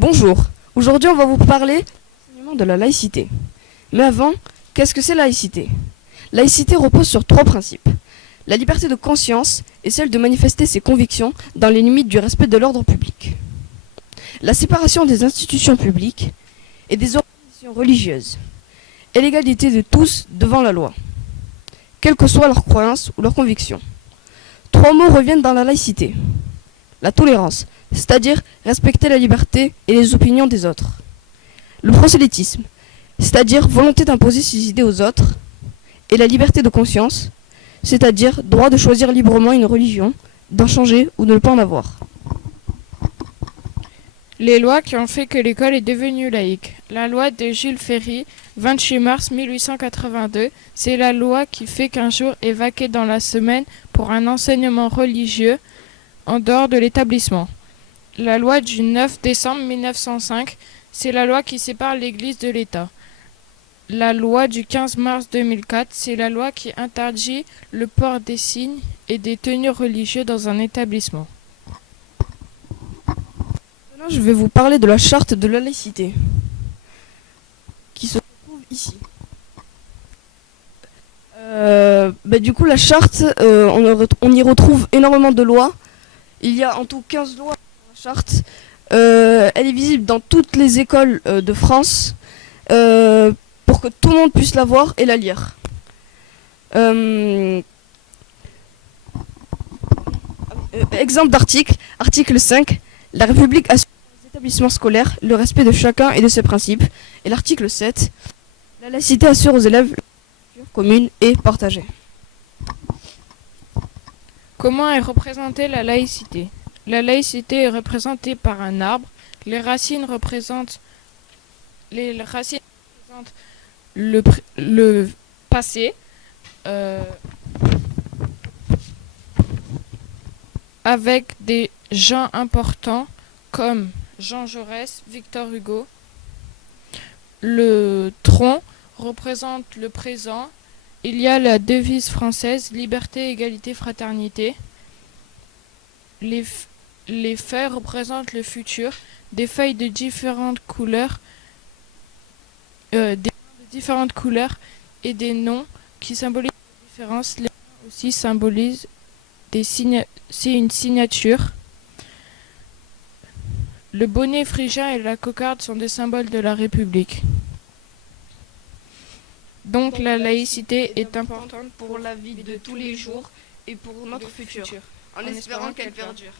Bonjour, aujourd'hui on va vous parler de la laïcité. Mais avant, qu'est-ce que c'est la laïcité? Laïcité repose sur trois principes. La liberté de conscience est celle de manifester ses convictions dans les limites du respect de l'ordre public. La séparation des institutions publiques et des organisations religieuses. Et l'égalité de tous devant la loi, quelles que soient leurs croyances ou leurs convictions. Trois mots reviennent dans la laïcité. La tolérance, c'est-à-dire respecter la liberté et les opinions des autres. Le prosélytisme, c'est-à-dire volonté d'imposer ses idées aux autres. Et la liberté de conscience, c'est-à-dire droit de choisir librement une religion, d'en changer ou de ne pas en avoir. Les lois qui ont fait que l'école est devenue laïque. La loi de Jules Ferry, 28 mars 1882, c'est la loi qui fait qu'un jour est vaqué dans la semaine pour un enseignement religieux en dehors de l'établissement. La loi du 9 décembre 1905, c'est la loi qui sépare l'Église de l'État. La loi du 15 mars 2004, c'est la loi qui interdit le port des signes et des tenues religieuses dans un établissement. Maintenant, je vais vous parler de la charte de la laïcité, qui se trouve ici. Du coup, la charte, on y retrouve énormément de lois. Il y a en tout 15 lois dans la charte. Elle est visible dans toutes les écoles de France pour que tout le monde puisse la voir et la lire. Exemple d'article, article 5. La République assure aux établissements scolaires le respect de chacun et de ses principes. Et l'article 7. La laïcité assure aux élèves la culture commune et partagée. Comment est représentée la laïcité? La laïcité est représentée par un arbre. Les racines représentent le passé, avec des gens importants comme Jean Jaurès, Victor Hugo. Le tronc représente le présent. Il y a la devise française, liberté, égalité, fraternité. Les feuilles représentent le futur, des feuilles de différentes couleurs, et des noms qui symbolisent la différence. Les noms aussi symbolisent c'est une signature. Le bonnet phrygien et la cocarde sont des symboles de la République. Donc la laïcité est importante pour la vie de tous les jours et pour notre futur, en espérant qu'elle perdure.